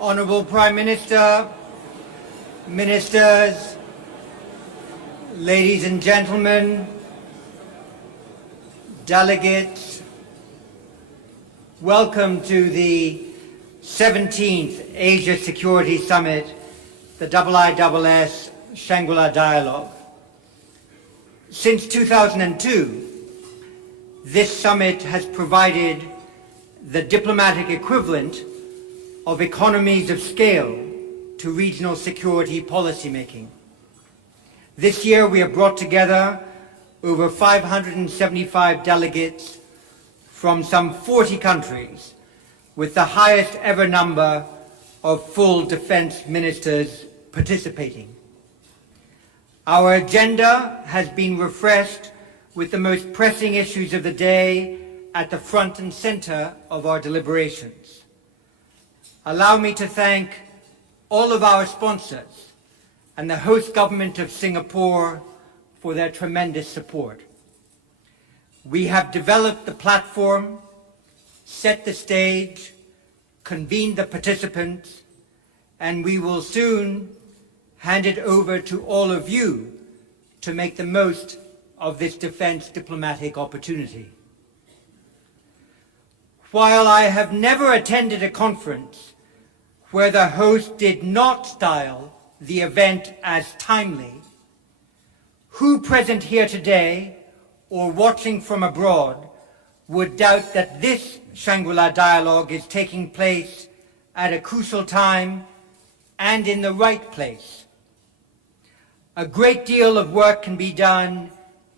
Honorable Prime Minister, Ministers, ladies and gentlemen, delegates, welcome to the 17th Asia Security Summit, the IISS Shangri-LA Dialogue. Since 2002, this summit has provided the diplomatic equivalent of economies of scale to regional security policymaking. This year we have brought together over 575 delegates from some 40 countries, with the highest ever number of full defense ministers participating. Our agenda has been refreshed with the most pressing issues of the day at the front and center of our deliberations. Allow me to thank all of our sponsors and the host government of Singapore for their tremendous support. We have developed the platform, set the stage, convened the participants, and we will soon hand it over to all of you to make the most of this defense diplomatic opportunity. While I have never attended a conference where the host did not style the event as timely, who present here today or watching from abroad would doubt that this Shangri-La Dialogue is taking place at a crucial time and in the right place? A great deal of work can be done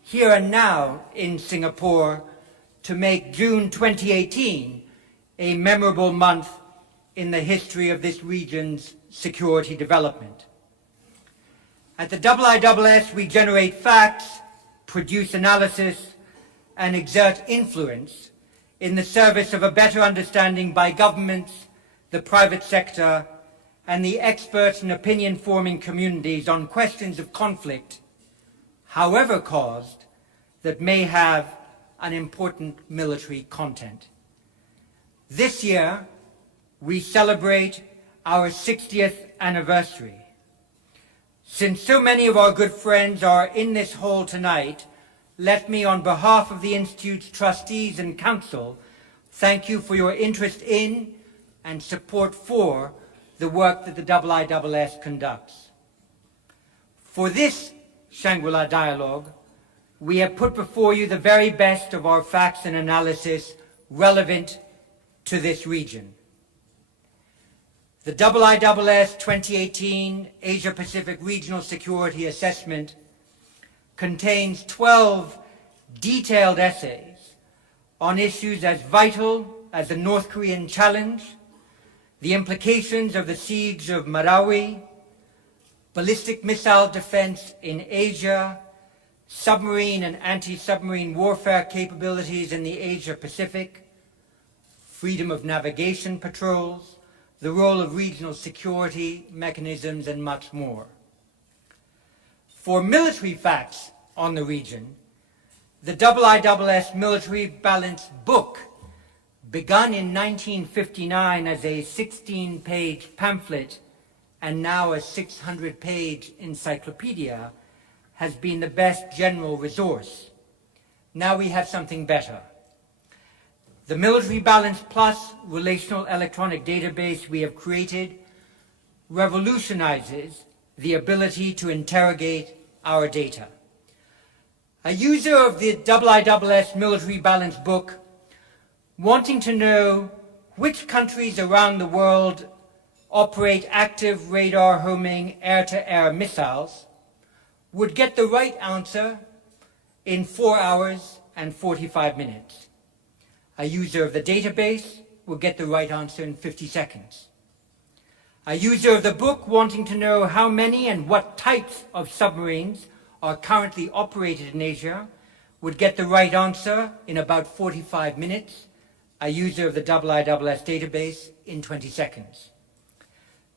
here and now in Singapore to make June 2018 a memorable month in the history of this region's security development. At the IISS, we generate facts, produce analysis, and exert influence in the service of a better understanding by governments, the private sector, and the expert and opinion-forming communities on questions of conflict, however caused, that may have an important military content. This year, we celebrate our 60th anniversary. Since so many of our good friends are in this hall tonight, let me, on behalf of the Institute's trustees and council, thank you for your interest in and support for the work that the IISS conducts. For this Shangri-La Dialogue, we have put before you the very best of our facts and analysis relevant to this region. The IISS 2018 Asia-Pacific Regional Security Assessment contains 12 detailed essays on issues as vital as the North Korean challenge, the implications of the siege of Marawi, ballistic missile defense in Asia, submarine and anti-submarine warfare capabilities in the Asia-Pacific, freedom of navigation patrols, the role of regional security mechanisms, and much more. For military facts on the region, the IISS Military Balance Book, begun in 1959 as a 16-page pamphlet and now a 600-page encyclopedia, has been the best general resource. Now we have something better. The Military Balance Plus relational electronic database we have created revolutionizes the ability to interrogate our data. A user of the IISS Military Balance Book wanting to know which countries around the world operate active radar homing air-to-air missiles would get the right answer in 4 hours and 45 minutes. A user of the database will get the right answer in 50 seconds. A user of the book wanting to know how many and what types of submarines are currently operated in Asia would get the right answer in about 45 minutes. A user of the IISS database in 20 seconds.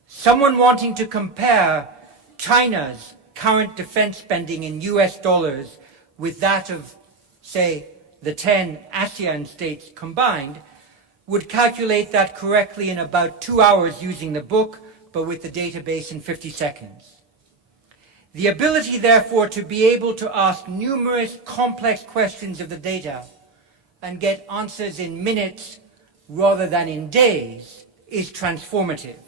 Someone wanting to compare China's current defense spending in US dollars with that of, say, the 10 ASEAN states combined would calculate that correctly in about 2 hours using the book, but with the database in 50 seconds. The ability, therefore, to be able to ask numerous complex questions of the data and get answers in minutes rather than in days is transformative.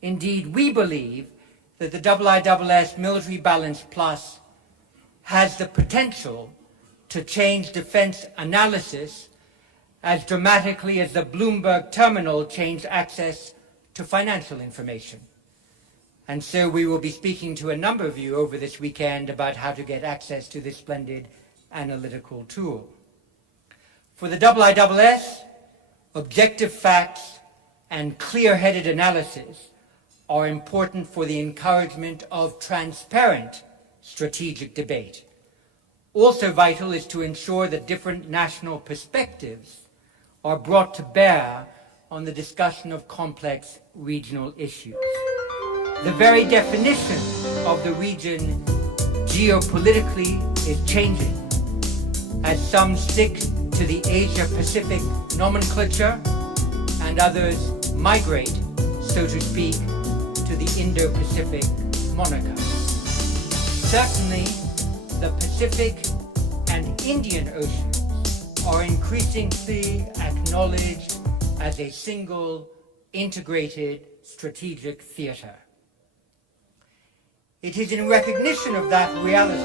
Indeed, we believe that the IISS Military Balance Plus has the potential to change defense analysis as dramatically as the Bloomberg terminal changed access to financial information. And so we will be speaking to a number of you over this weekend about how to get access to this splendid analytical tool. For the IISS, objective facts and clear-headed analysis are important for the encouragement of transparent strategic debate. Also vital is to ensure that different national perspectives are brought to bear on the discussion of complex regional issues. The very definition of the region geopolitically is changing, as some stick to the Asia-Pacific nomenclature and others migrate, so to speak, to the Indo-Pacific moniker. Certainly, the Pacific and Indian Oceans are increasingly acknowledged as a single, integrated strategic theater. It is in recognition of that reality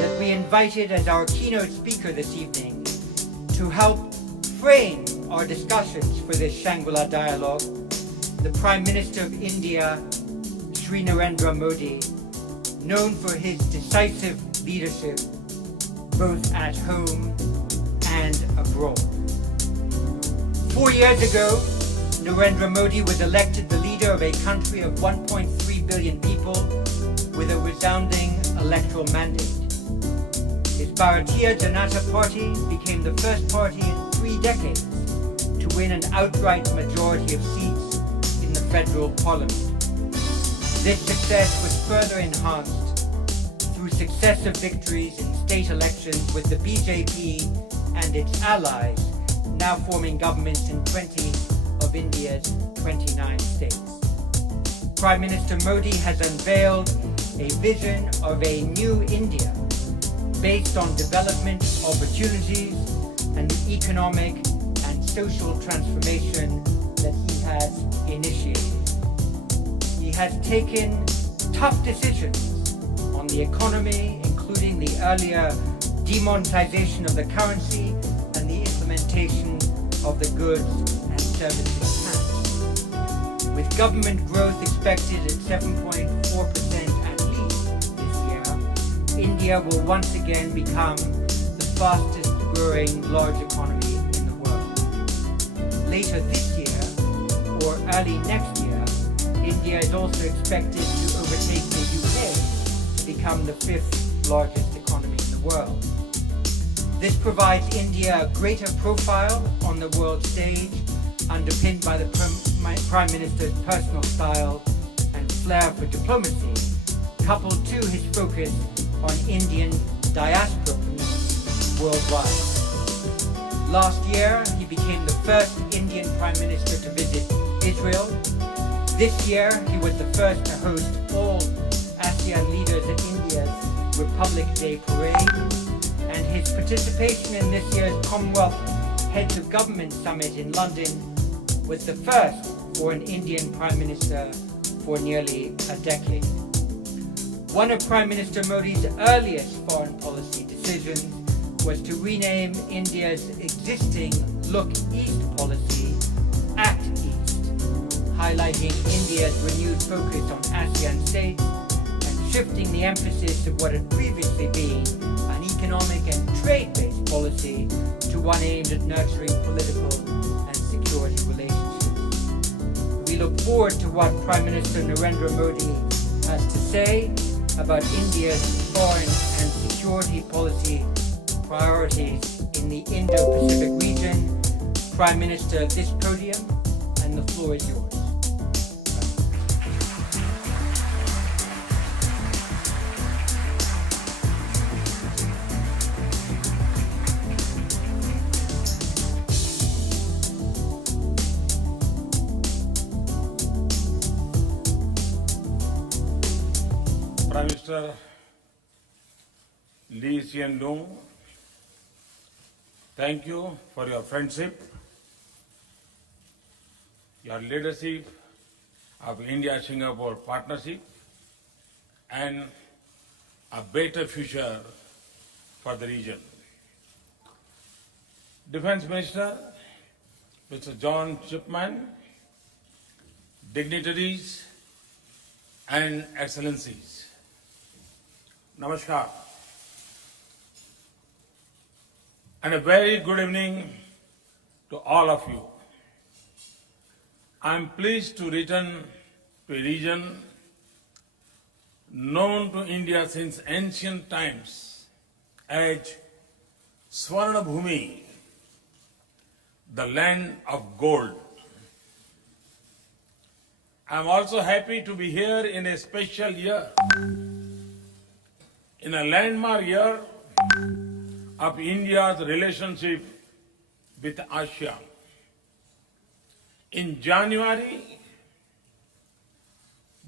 that we invited as our keynote speaker this evening to help frame our discussions for this Shangri-LA dialogue, the Prime Minister of India, Shri Narendra Modi, known for his decisive leadership both at home and abroad. 4 years ago, Narendra Modi was elected the leader of a country of 1.3 billion people with a resounding electoral mandate. His Bharatiya Janata Party became the first party in 3 decades to win an outright majority of seats in the federal parliament. This success was further enhanced through successive victories in state elections, with the BJP and its allies now forming governments in 20 of India's 29 states. Prime Minister Modi has unveiled a vision of a new India based on development opportunities and the economic and social transformation that he has initiated. He has taken tough decisions on the economy, including the earlier demonetization of the currency and the implementation of the goods and services tax. With government growth expected at 7.4% at least this year, India will once again become the fastest growing large economy in the world. Later this year, or early next year, India is also expected to overtake the UK to become the 5th largest economy in the world. This provides India a greater profile on the world stage, underpinned by the Prime Minister's personal style and flair for diplomacy, coupled to his focus on Indian diaspora worldwide. Last year, he became the first Indian Prime Minister to visit Israel. This year, he was the first to host all ASEAN leaders at India's Republic Day parade, and his participation in this year's Commonwealth Heads of Government Summit in London was the first for an Indian Prime Minister for nearly a decade. One of Prime Minister Modi's earliest foreign policy decisions was to rename India's existing Look East policy Act East, highlighting India's renewed focus on ASEAN states and shifting the emphasis of what had previously been an economic and trade-based policy to one aimed at nurturing political and security relationships. We look forward to what Prime Minister Narendra Modi has to say about India's foreign and security policy priorities in the Indo-Pacific region. Prime Minister, this podium and the floor is yours. Prime Minister Lee Hsien Loong, thank you for your friendship, your leadership of India-Singapore partnership, and a better future for the region. Defense Minister, Mr. John Chipman, dignitaries and excellencies, Namaskar, and a very good evening to all of you. I am pleased to return to a region known to India since ancient times as Swarna Bhumi, the land of gold. I am also happy to be here in a special year, in a landmark year of India's relationship with ASEAN. In January,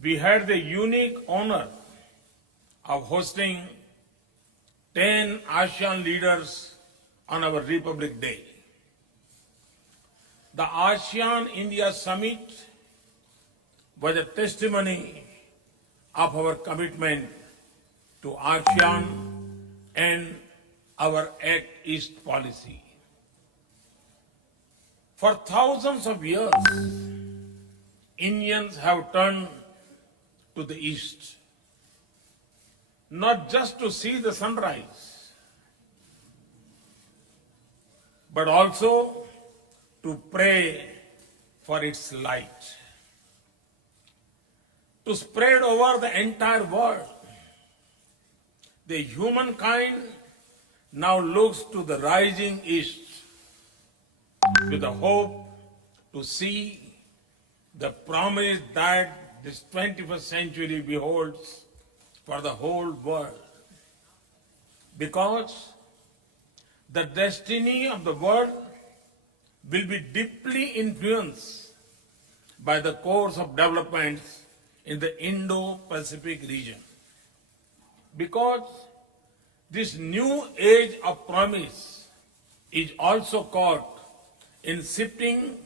we had the unique honor of hosting 10 ASEAN leaders on our Republic Day. The ASEAN-India Summit was a testimony of our commitment to ASEAN and our Act East policy. For thousands of years, Indians have turned to the East, not just to see the sunrise, but also to pray for its light, to spread over the entire world. The humankind now looks to the rising East with the hope to see the promise that this 21st century beholds for the whole world. Because the destiny of the world will be deeply influenced by the course of developments in the Indo-Pacific region. Because this new age of promise is also caught in shifting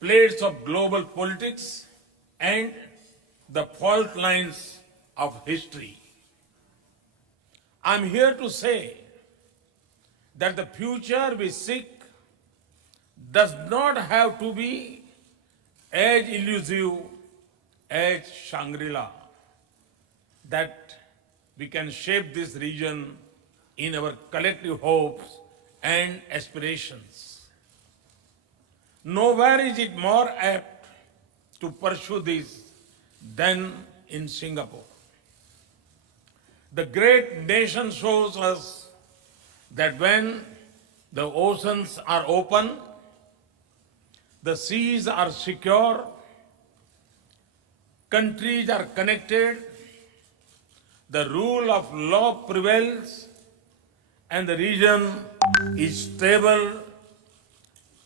plates of global politics and the fault lines of history. I'm here to say that the future we seek does not have to be as elusive as Shangri-LA, that we can shape this region in our collective hopes and aspirations. Nowhere is it more apt to pursue this than in Singapore. The great nation shows us that when the oceans are open, the seas are secure, countries are connected, the rule of law prevails, and the region is stable,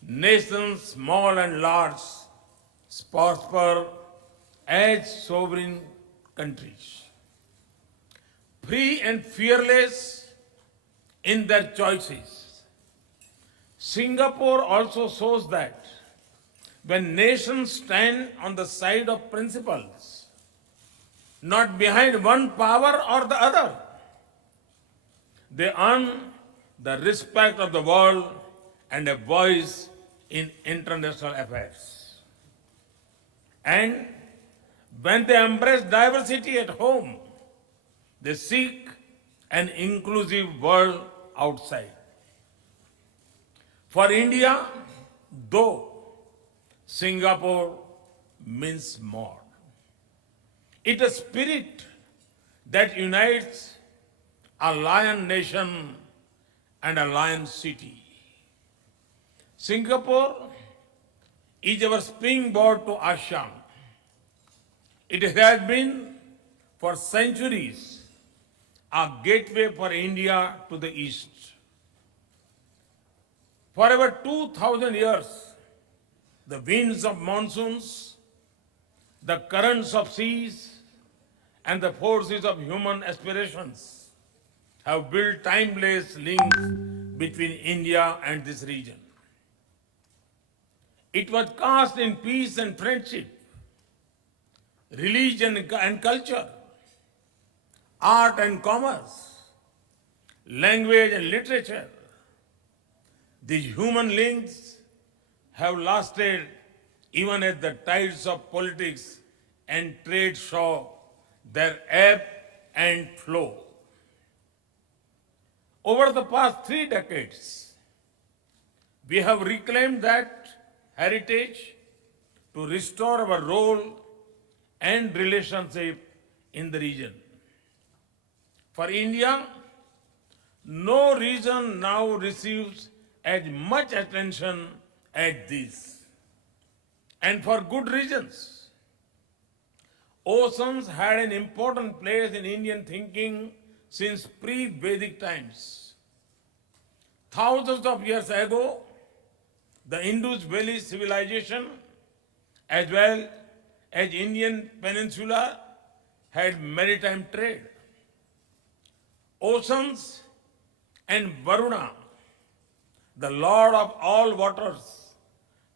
nations small and large prosper as sovereign countries, free and fearless in their choices. Singapore also shows that when nations stand on the side of principles, not behind one power or the other, they earn the respect of the world and a voice in international affairs. And when they embrace diversity at home, they seek an inclusive world outside. For India, though, Singapore means more. It's a spirit that unites a lion nation and a lion city. Singapore is our springboard to ASEAN. It has been for centuries a gateway for India to the East. For over 2,000 years, the winds of monsoons, the currents of seas, and the forces of human aspirations have built timeless links between India and this region. It was cast in peace and friendship, religion and culture, art and commerce, language and literature. These human links have lasted even as the tides of politics and trade show their ebb and flow. Over the past 3 decades, we have reclaimed that heritage to restore our role and relationship in the region. For India, no region now receives as much attention as this, and for good reasons. Oceans had an important place in Indian thinking since pre-Vedic times. Thousands of years ago, the Indus Valley civilization, as well as Indian peninsula, had maritime trade. Oceans and Varuna, the Lord of all waters,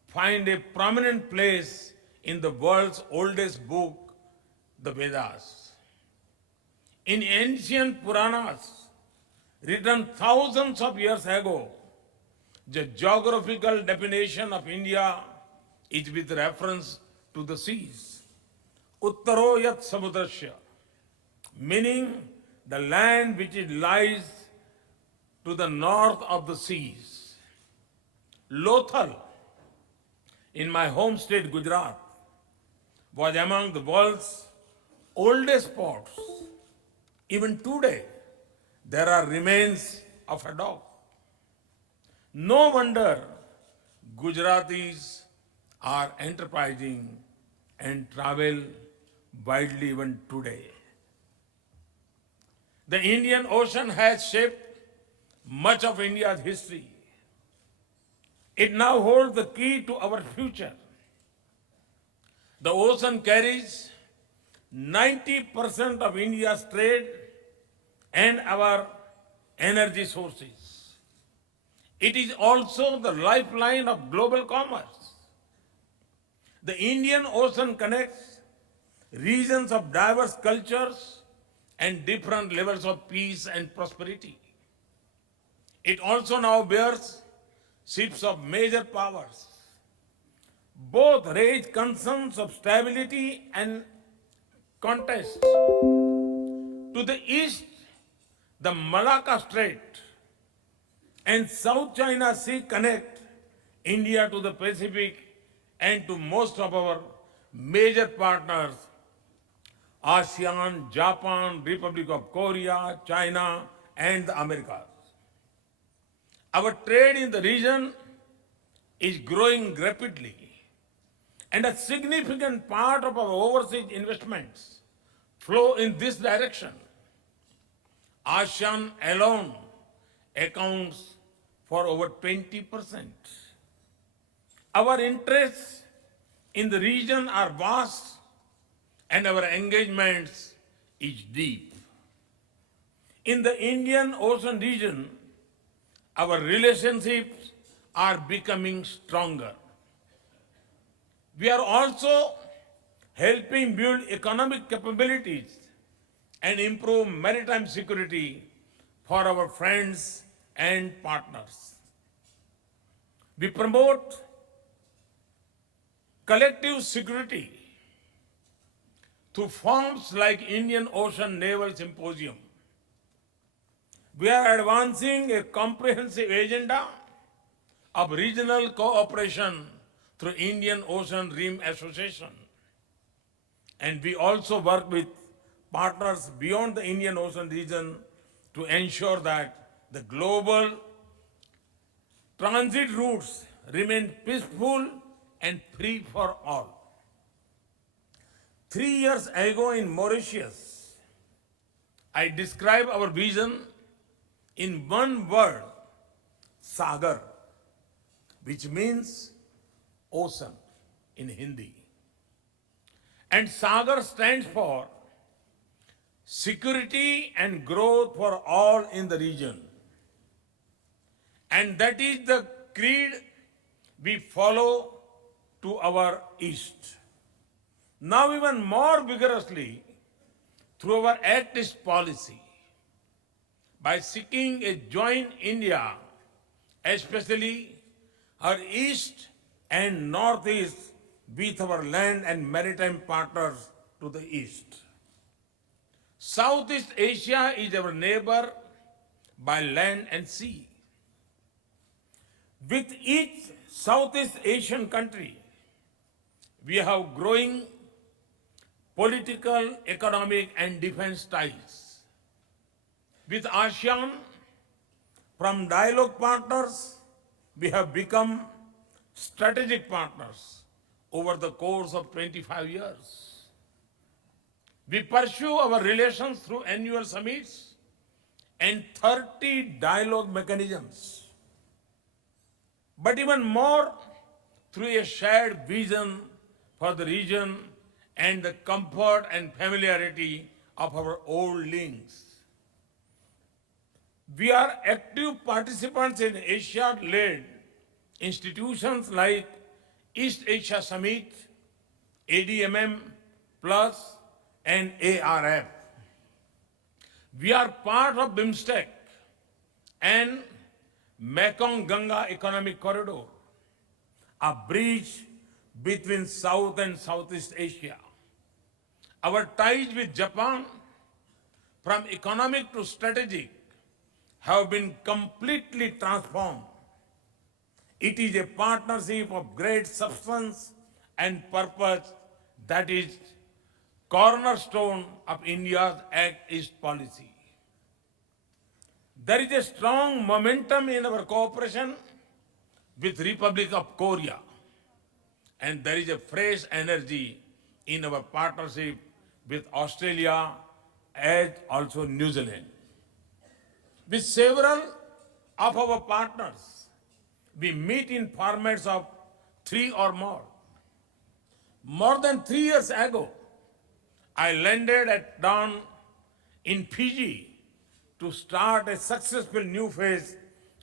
find a prominent place in the world's oldest book, the Vedas. In ancient Puranas, written thousands of years ago, the geographical definition of India is with reference to the seas. Uttaro yat samudrasya, meaning the land which it lies to the north of the seas. Lothal, in my home state Gujarat, was among the world's oldest ports. Even today, there are remains of a dock. No wonder Gujaratis are enterprising and travel widely even today. The Indian Ocean has shaped much of India's history. It now holds the key to our future. The ocean carries 90% of India's trade and our energy sources. It is also the lifeline of global commerce. The Indian Ocean connects regions of diverse cultures and different levels of peace and prosperity. It also now bears ships of major powers. Both raise concerns of stability and contest. To the east, the Malacca Strait and South China Sea connect India to the Pacific and to most of our major partners, ASEAN, Japan, Republic of Korea, China, and the Americas. Our trade in the region is growing rapidly, and a significant part of our overseas investments flow in this direction. ASEAN alone accounts for over 20%. Our interests in the region are vast and our engagements is deep. In the Indian Ocean region, our relationships are becoming stronger. We are also helping build economic capabilities and improve maritime security for our friends and partners. We promote collective security through forums like Indian Ocean Naval Symposium. We are advancing a comprehensive agenda of regional cooperation through Indian Ocean Rim Association. And we also work with partners beyond the Indian Ocean region to ensure that the global transit routes remain peaceful and free for all. 3 years ago in Mauritius, I described our vision in one word, Sagar, which means ocean in Hindi. And Sagar stands for security and growth for all in the region. And that is the creed we follow to our east. Now even more vigorously through our Act East policy, by seeking a joint India, especially our east and northeast with our land and maritime partners to the east. Southeast Asia is our neighbor by land and sea. With each Southeast Asian country, we have growing political, economic, and defense ties. With ASEAN, from dialogue partners, we have become strategic partners over the course of 25 years. We pursue our relations through annual summits and 30 dialogue mechanisms, but even more through a shared vision for the region and the comfort and familiarity of our old links. We are active participants in Asia-led institutions like East Asia Summit, ADMM Plus, and ARF. We are part of BIMSTEC and Mekong-Ganga Economic Corridor, a bridge between South and Southeast Asia. Our ties with Japan, from economic to strategic, have been completely transformed. It is a partnership of great substance and purpose that is cornerstone of India's Act East policy. There is a strong momentum in our cooperation with Republic of Korea, and there is a fresh energy in our partnership with Australia and also New Zealand. With several of our partners, we meet in formats of 3 or more. More than 3 years ago, I landed at dawn in Fiji to start a successful new phase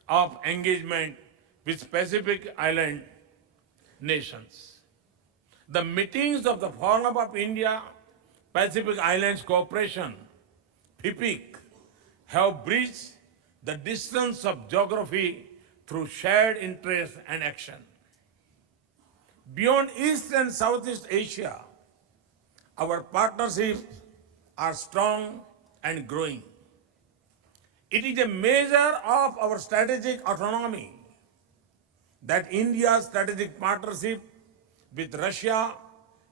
of engagement with Pacific Island nations. The meetings of the Forum of India Pacific Islands Cooperation, PIPIC, have bridged the distance of geography through shared interest and action. Beyond East and Southeast Asia, our partnerships are strong and growing. It is a measure of our strategic autonomy that India's strategic partnership with Russia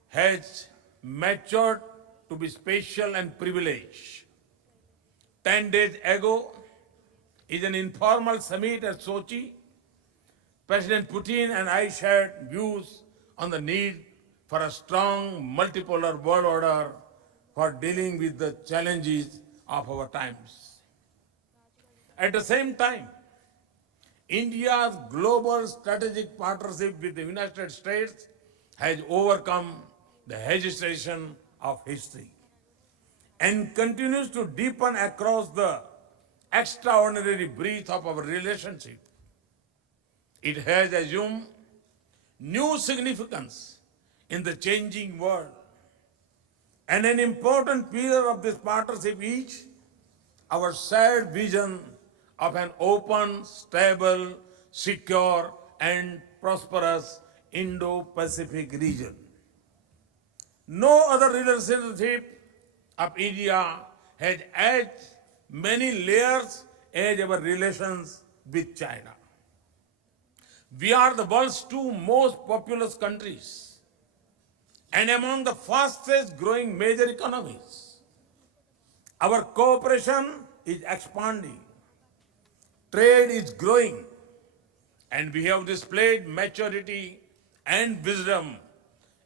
has matured to be special and privileged. 10 days ago, in an informal summit at Sochi, President Putin and I shared views on the need for a strong multipolar world order for dealing with the challenges of our times. At the same time, India's global strategic partnership with the United States has overcome the hesitation of history and continues to deepen across the extraordinary breadth of our relationship. It has assumed new significance in the changing world. And an important pillar of this partnership is our shared vision of an open, stable, secure, and prosperous Indo-Pacific region. No other relationship of India has as many layers as our relations with China. We are the world's 2 most populous countries and among the fastest growing major economies. Our cooperation is expanding, trade is growing, and we have displayed maturity and wisdom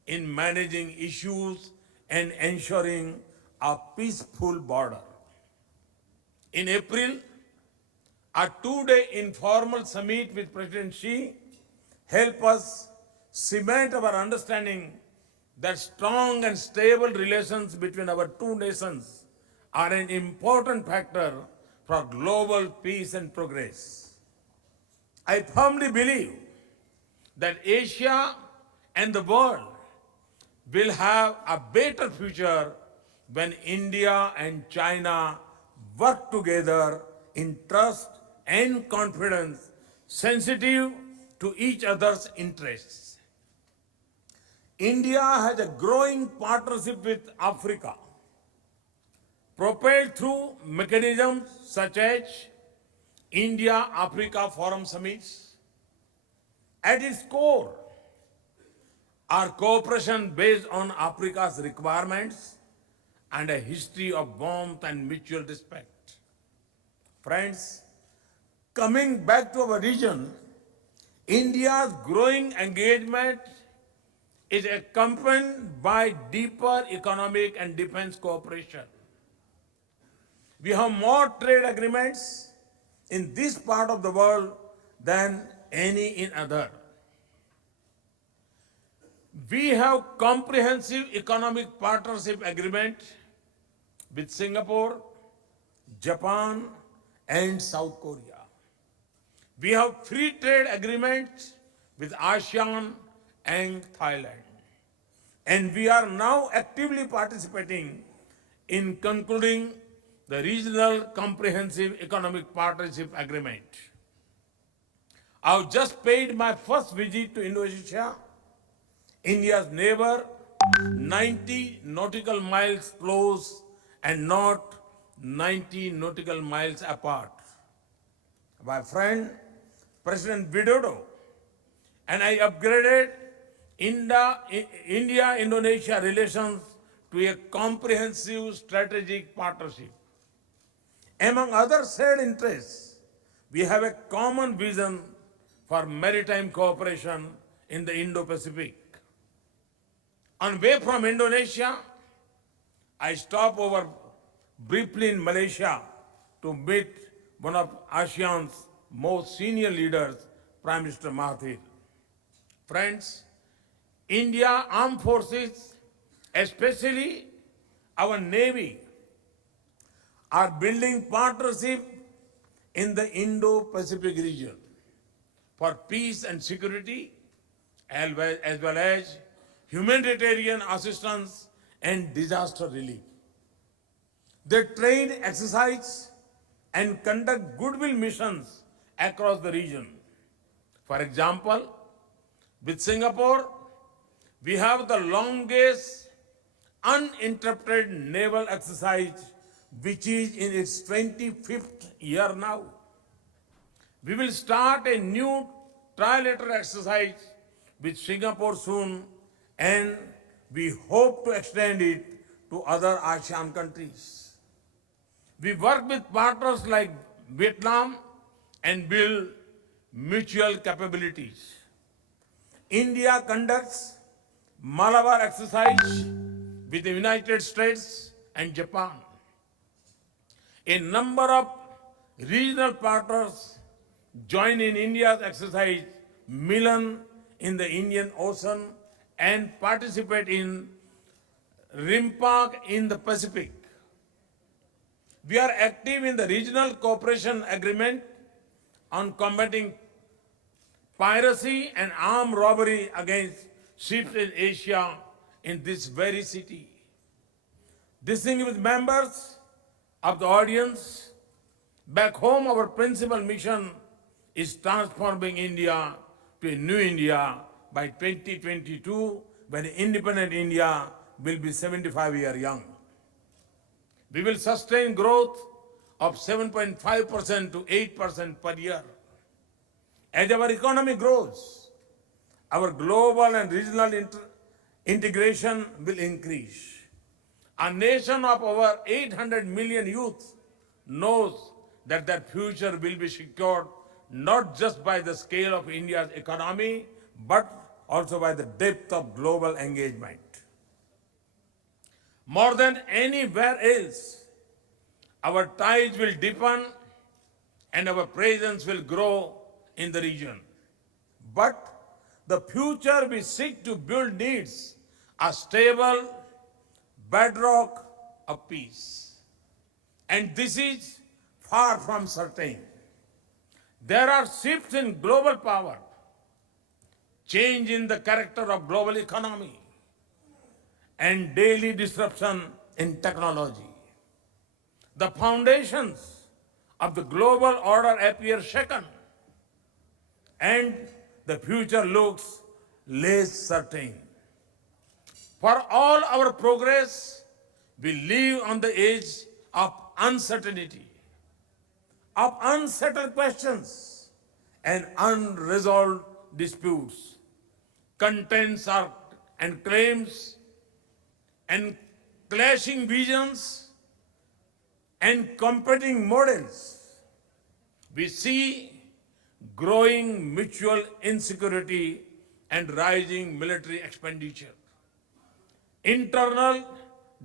in managing issues and ensuring a peaceful border. In April, a 2-day informal summit with President Xi helped us cement our understanding that strong and stable relations between our 2 nations are an important factor for global peace and progress. I firmly believe that Asia and the world will have a better future when India and China work together in trust and confidence, sensitive to each other's interests. India has a growing partnership with Africa, propelled through mechanisms such as India-Africa Forum Summits. At its core, our cooperation based on Africa's requirements and a history of warmth and mutual respect. Friends, coming back to our region, India's growing engagement is accompanied by deeper economic and defense cooperation. We have more trade agreements in this part of the world than any in other. We have comprehensive economic partnership agreement with Singapore, Japan, and South Korea. We have free trade agreements with ASEAN and Thailand. And we are now actively participating in concluding the regional comprehensive economic partnership agreement. I've just paid my first visit to Indonesia, India's neighbor, 90 nautical miles close and not 90 nautical miles apart. My friend, President Widodo, and I upgraded India-Indonesia relations to a comprehensive strategic partnership. Among other shared interests, we have a common vision for maritime cooperation in the Indo-Pacific. On way from Indonesia, I stopped over briefly in Malaysia to meet one of ASEAN's most senior leaders, Prime Minister Mahathir. Friends, India Armed Forces, especially our Navy, are building partnership in the Indo-Pacific region for peace and security, as well as humanitarian assistance and disaster relief. They train, exercise, and conduct goodwill missions across the region. For example, with Singapore, we have the longest uninterrupted naval exercise, which is in its 25th year now. We will start a new trilateral exercise with Singapore soon, and we hope to extend it to other ASEAN countries. We work with partners like Vietnam and build mutual capabilities. India conducts Malabar exercise with the United States and Japan. A number of regional partners join in India's exercise Milan in the Indian Ocean and participate in RIMPAC in the Pacific. We are active in the regional cooperation agreement on combating piracy and armed robbery against ships in Asia in this very city. Distinguished members of the audience, back home our principal mission is transforming India to a new India by 2022, when independent India will be 75 years young. We will sustain growth of 7.5% to 8% per year. As our economy grows, our global and regional integration will increase. A nation of over 800 million youth knows that their future will be secured not just by the scale of India's economy, but also by the depth of global engagement. More than anywhere else, our ties will deepen and our presence will grow in the region. But the future we seek to build needs a stable bedrock of peace. And this is far from certain. There are shifts in global power, change in the character of global economy, and daily disruption in technology. The foundations of the global order appear shaken, and the future looks less certain. For all our progress, we live on the edge of uncertainty, of unsettled questions and unresolved disputes, contents are, and claims and clashing visions and competing models. We see growing mutual insecurity and rising military expenditure. Internal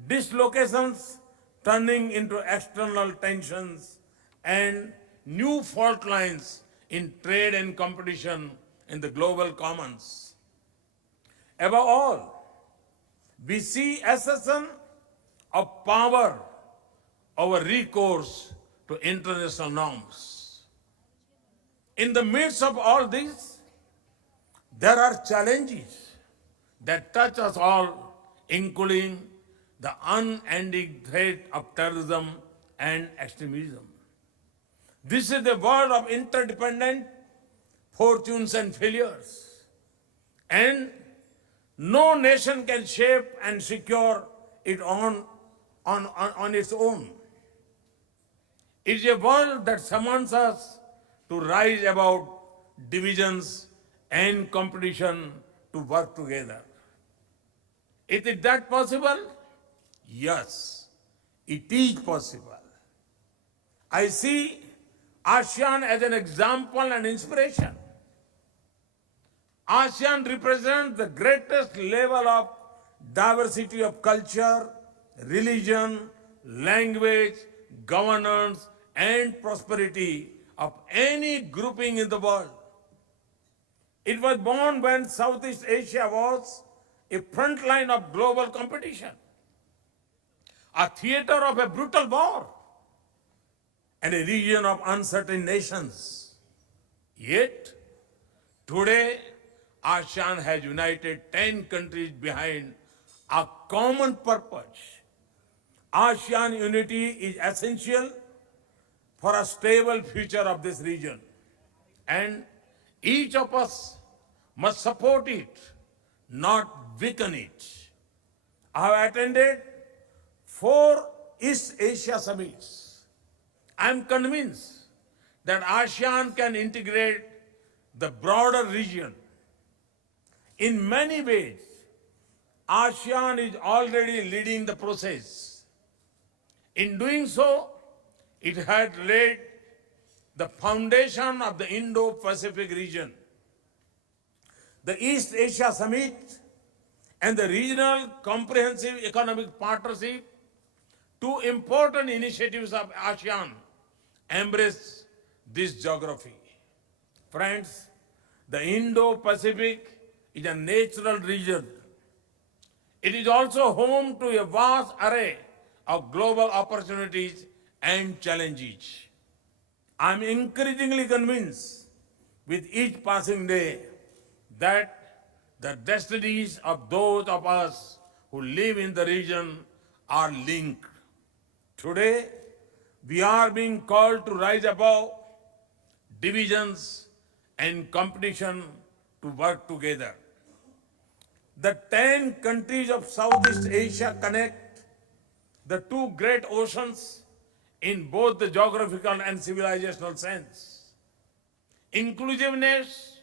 dislocations turning into external tensions and new fault lines in trade and competition in the global commons. Above all, we see assertion of power over recourse to international norms. In the midst of all this, there are challenges that touch us all, including the unending threat of terrorism and extremism. This is the world of interdependent fortunes and failures. And no nation can shape and secure it on its own. It is a world that summons us to rise above divisions and competition to work together. Is it that possible? Yes, it is possible. I see ASEAN as an example and inspiration. ASEAN represents the greatest level of diversity of culture, religion, language, governance, and prosperity of any grouping in the world. It was born when Southeast Asia was a front line of global competition, a theater of a brutal war, and a region of uncertain nations. Yet, today, ASEAN has united 10 countries behind a common purpose. ASEAN unity is essential for a stable future of this region, and each of us must support it, not weaken it. I have attended 4 East Asia summits. I am convinced that ASEAN can integrate the broader region. In many ways, ASEAN is already leading the process. In doing so, it had laid the foundation of the Indo-Pacific region. The East Asia Summit and the Regional Comprehensive Economic Partnership, 2 important initiatives of ASEAN, embrace this geography. Friends, the Indo-Pacific is a natural region. It is also home to a vast array of global opportunities and challenges. I am increasingly convinced with each passing day that the destinies of those of us who live in the region are linked. Today, we are being called to rise above divisions and competition to work together. The 10 countries of Southeast Asia connect the 2 great oceans in both the geographical and civilizational sense. Inclusiveness,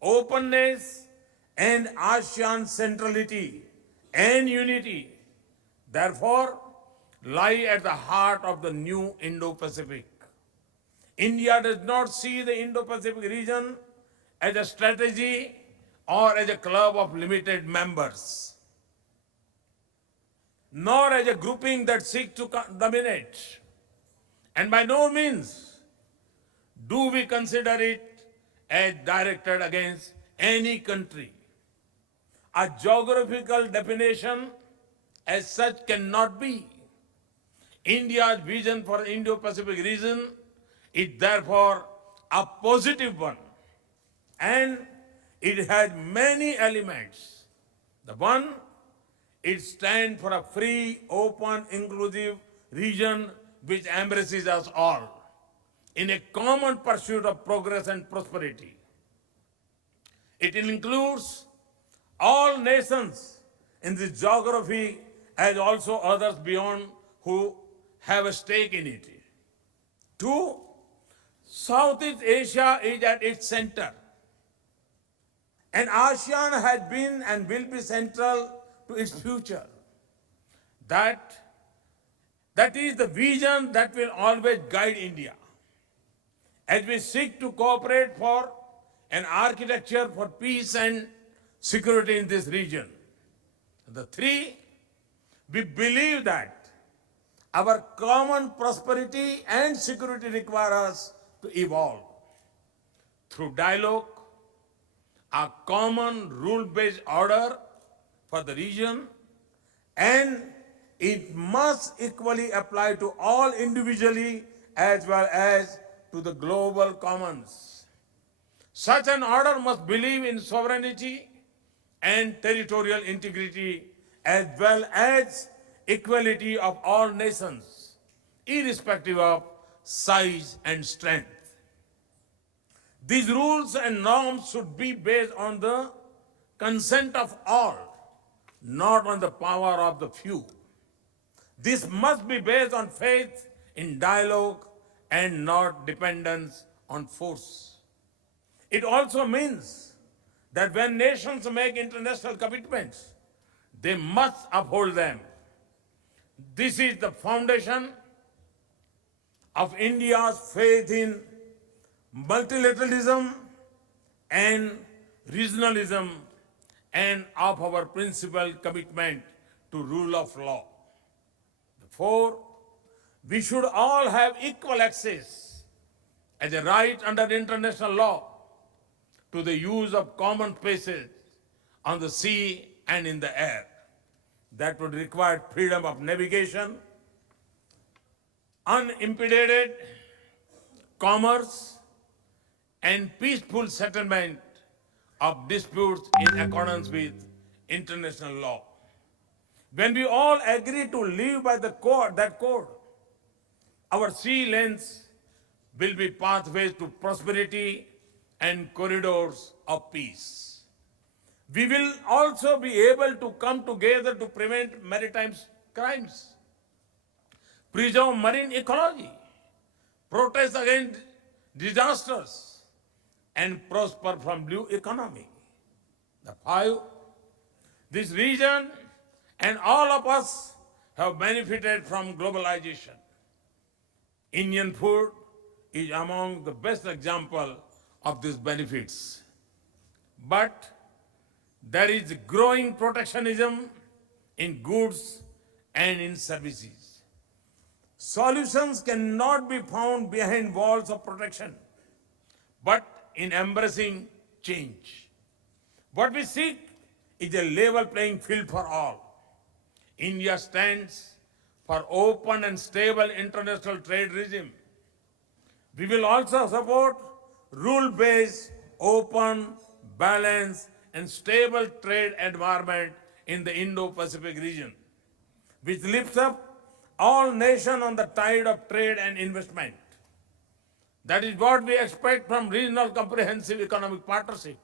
openness, and ASEAN centrality and unity, therefore, lie at the heart of the new Indo-Pacific. India does not see the Indo-Pacific region as a strategy or as a club of limited members, nor as a grouping that seeks to dominate. And by no means do we consider it as directed against any country. A geographical definition as such cannot be. India's vision for the Indo-Pacific region is therefore a positive one, and it has many elements. The one, it stands for a free, open, inclusive region which embraces us all in a common pursuit of progress and prosperity. It includes all nations in this geography as also others beyond who have a stake in it. Two, Southeast Asia is at its center. And ASEAN has been and will be central to its future. That is the vision that will always guide India as we seek to cooperate for an architecture for peace and security in this region. The three, we believe that our common prosperity and security require us to evolve through dialogue, a common rule-based order for the region, and it must equally apply to all individually as well as to the global commons. Such an order must believe in sovereignty and territorial integrity as well as equality of all nations, irrespective of size and strength. These rules and norms should be based on the consent of all, not on the power of the few. This must be based on faith in dialogue and not dependence on force. It also means that when nations make international commitments, they must uphold them. This is the foundation of India's faith in multilateralism and regionalism and of our principled commitment to rule of law. Four, we should all have equal access as a right under international law to the use of common spaces on the sea and in the air. That would require freedom of navigation, unimpeded commerce, and peaceful settlement of disputes in accordance with international law. When we all agree to live by that code, our sea lanes will be pathways to prosperity and corridors of peace. We will also be able to come together to prevent maritime crimes, preserve marine ecology, protest against disasters, and prosper from blue economy. The five, this region and all of us have benefited from globalization. Indian food is among the best example of these benefits. But there is growing protectionism in goods and in services. Solutions cannot be found behind walls of protection, but in embracing change. What we seek is a level playing field for all. India stands for open and stable international trade regime. We will also support rule-based, open, balanced, and stable trade environment in the Indo-Pacific region, which lifts up all nations on the tide of trade and investment. That is what we expect from regional comprehensive economic partnership.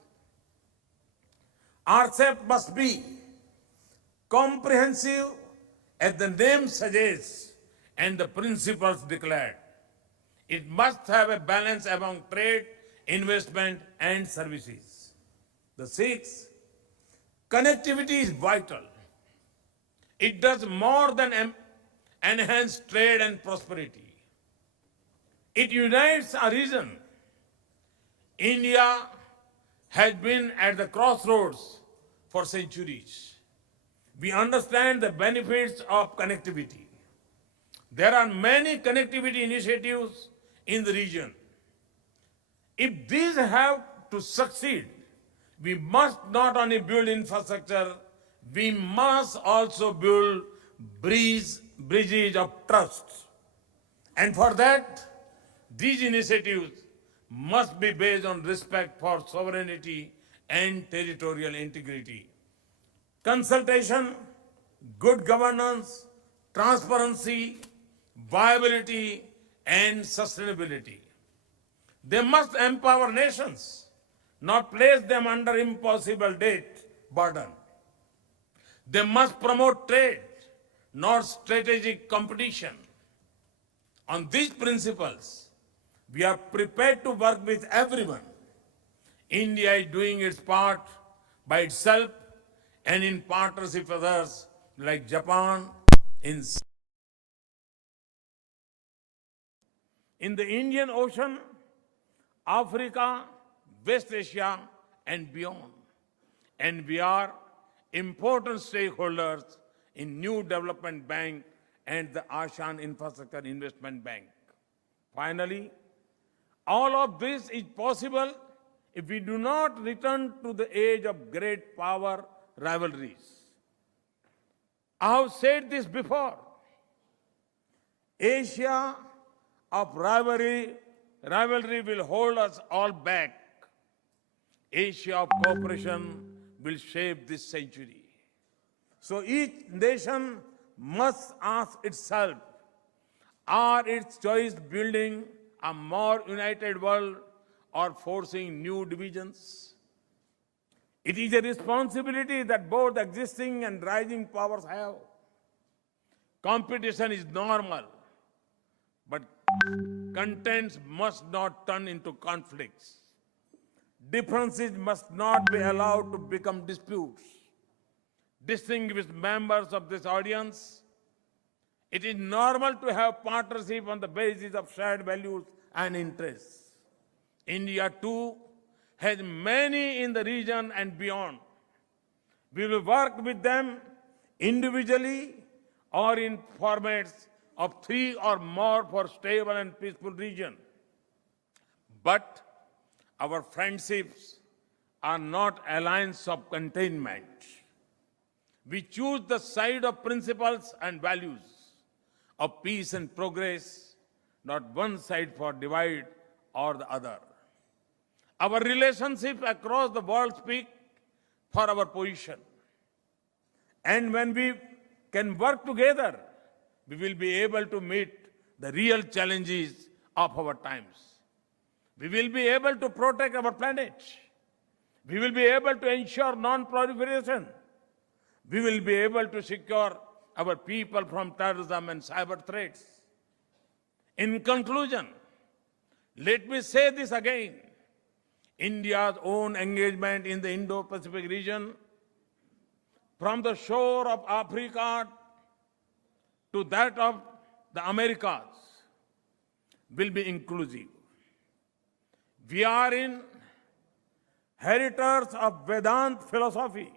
RCEP must be comprehensive as the name suggests and the principles declared. It must have a balance among trade, investment, and services. The sixth, connectivity is vital. It does more than enhance trade and prosperity. It unites a region. India has been at the crossroads for centuries. We understand the benefits of connectivity. There are many connectivity initiatives in the region. If these have to succeed, we must not only build infrastructure, we must also build bridges bridges of trust. And for that, these initiatives must be based on respect for sovereignty and territorial integrity. Consultation, good governance, transparency, viability, and sustainability. They must empower nations, not place them under impossible debt burden. They must promote trade, not strategic competition. On these principles, we are prepared to work with everyone. India is doing its part by itself and in partnership with others like Japan, in the Indian Ocean, Africa, West Asia, and beyond. And we are important stakeholders in New Development Bank and the ASEAN Infrastructure Investment Bank. Finally, all of this is possible if we do not return to the age of great power rivalries. I have said this before. Asia of rivalry will hold us all back. Asia of cooperation will shape this century. So each nation must ask itself, are its choice building a more united world or forcing new divisions? It is a responsibility that both existing and rising powers have. Competition is normal, but contents must not turn into conflicts. Differences must not be allowed to become disputes. Distinguished members of this audience, it is normal to have partnership on the basis of shared values and interests. India too has many in the region and beyond. We will work with them individually or in formats of 3 or more for stable and peaceful region. But our friendships are not alliances of containment. We choose the side of principles and values, of peace and progress, not one side for divide or the other. Our relationships across the world speak for our position. And when we can work together, we will be able to meet the real challenges of our times. We will be able to protect our planet. We will be able to ensure non-proliferation. We will be able to secure our people from terrorism and cyber threats. In conclusion, let me say this again. India's own engagement in the Indo-Pacific region, from the shore of Africa to that of the Americas, will be inclusive. We are inheritors of Vedanta philosophy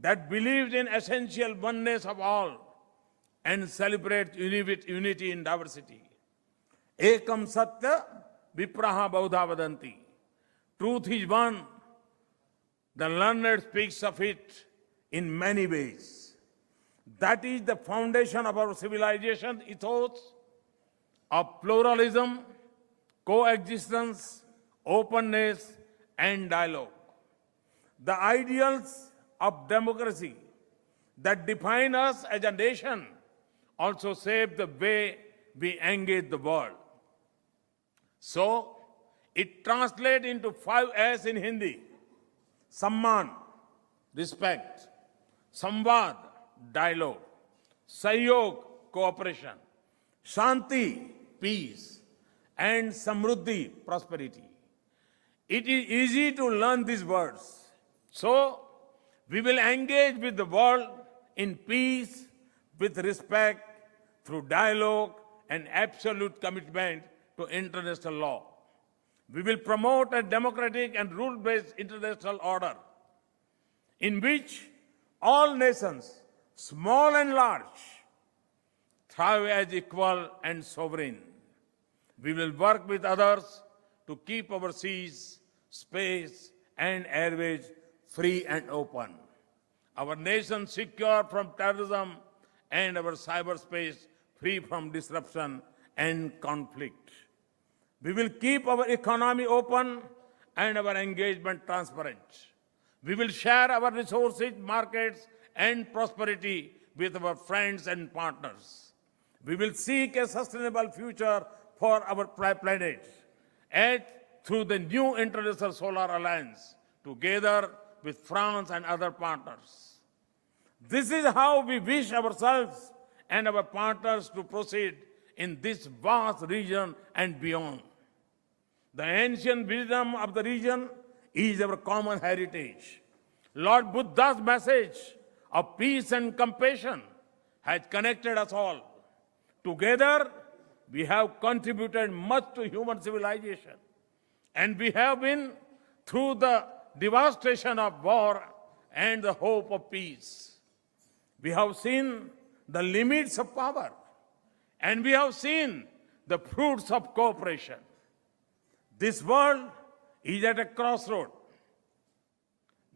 that believes in essential oneness of all and celebrates unity in diversity. Ekam satya vipraha baudha vadanti. Truth is one. The learned speaks of it in many ways. That is the foundation of our civilization ethos of pluralism, coexistence, openness, and dialogue. The ideals of democracy that define us as a nation also shape the way we engage the world. So, it translates into 5 S in Hindi. Samman, respect. Samvad, dialogue. Sahyog, cooperation. Shanti, peace. And Samruddhi, prosperity. It is easy to learn these words. So, we will engage with the world in peace, with respect, through dialogue and absolute commitment to international law. We will promote a democratic and rule-based international order in which all nations, small and large, thrive as equal and sovereign. We will work with others to keep our seas, space, and airways free and open. Our nation secure from terrorism and our cyberspace free from disruption and conflict. We will keep our economy open and our engagement transparent. We will share our resources, markets, and prosperity with our friends and partners. We will seek a sustainable future for our planet and through the new International Solar Alliance, together with France and other partners. This is how we wish ourselves and our partners to proceed in this vast region and beyond. The ancient wisdom of the region is our common heritage. Lord Buddha's message of peace and compassion has connected us all. Together, we have contributed much to human civilization, and we have been through the devastation of war and the hope of peace. We have seen the limits of power, and we have seen the fruits of cooperation. This world is at a crossroad.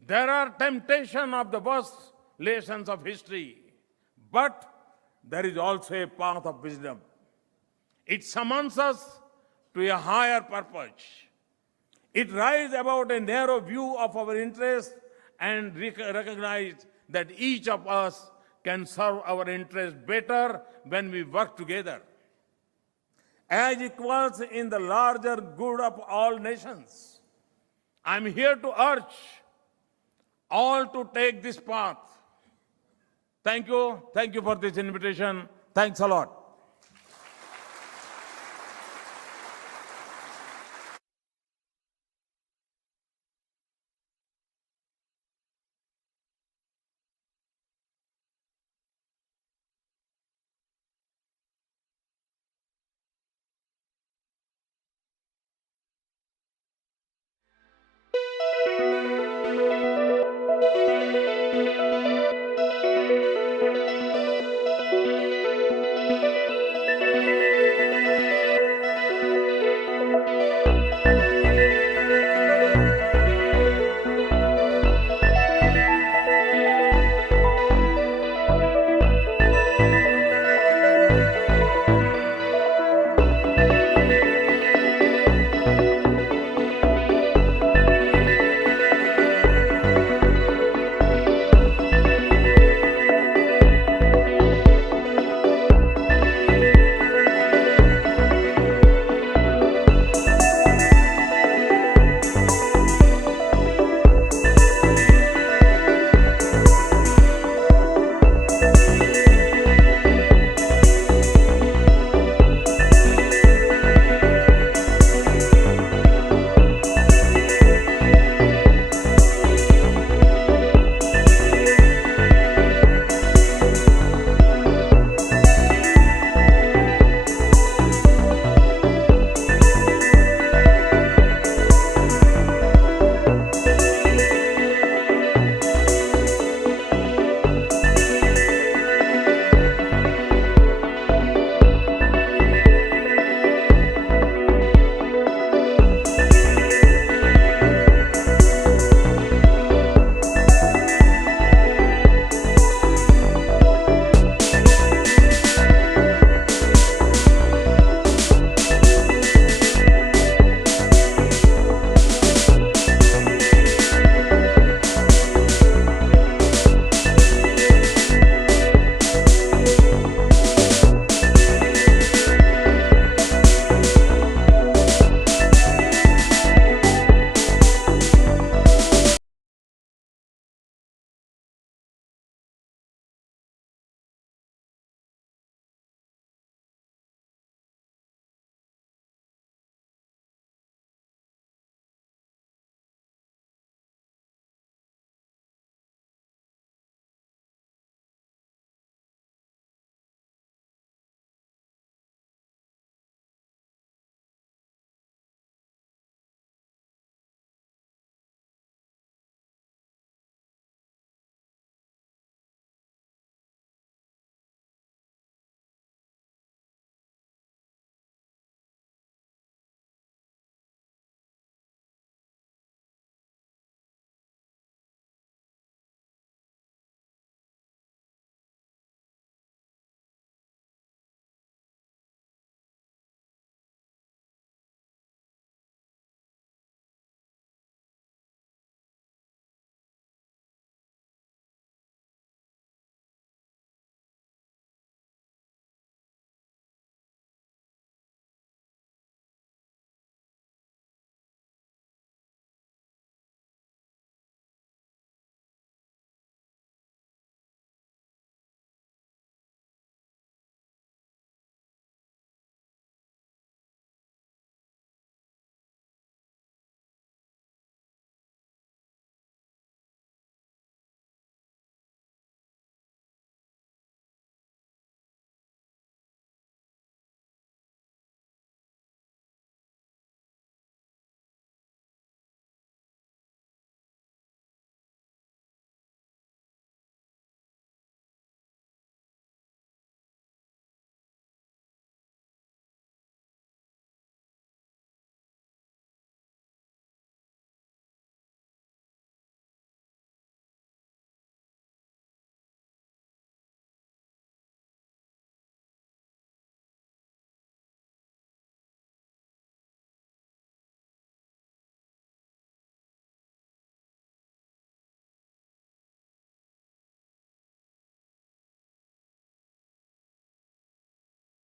There are temptations of the worst lessons of history, but there is also a path of wisdom. It summons us to a higher purpose. It rises above a narrow view of our interests and recognizes that each of us can serve our interests better when we work together as equals in the larger good of all nations. I'm here to urge all to take this path. Thank you. Thank you for this invitation. Thanks a lot.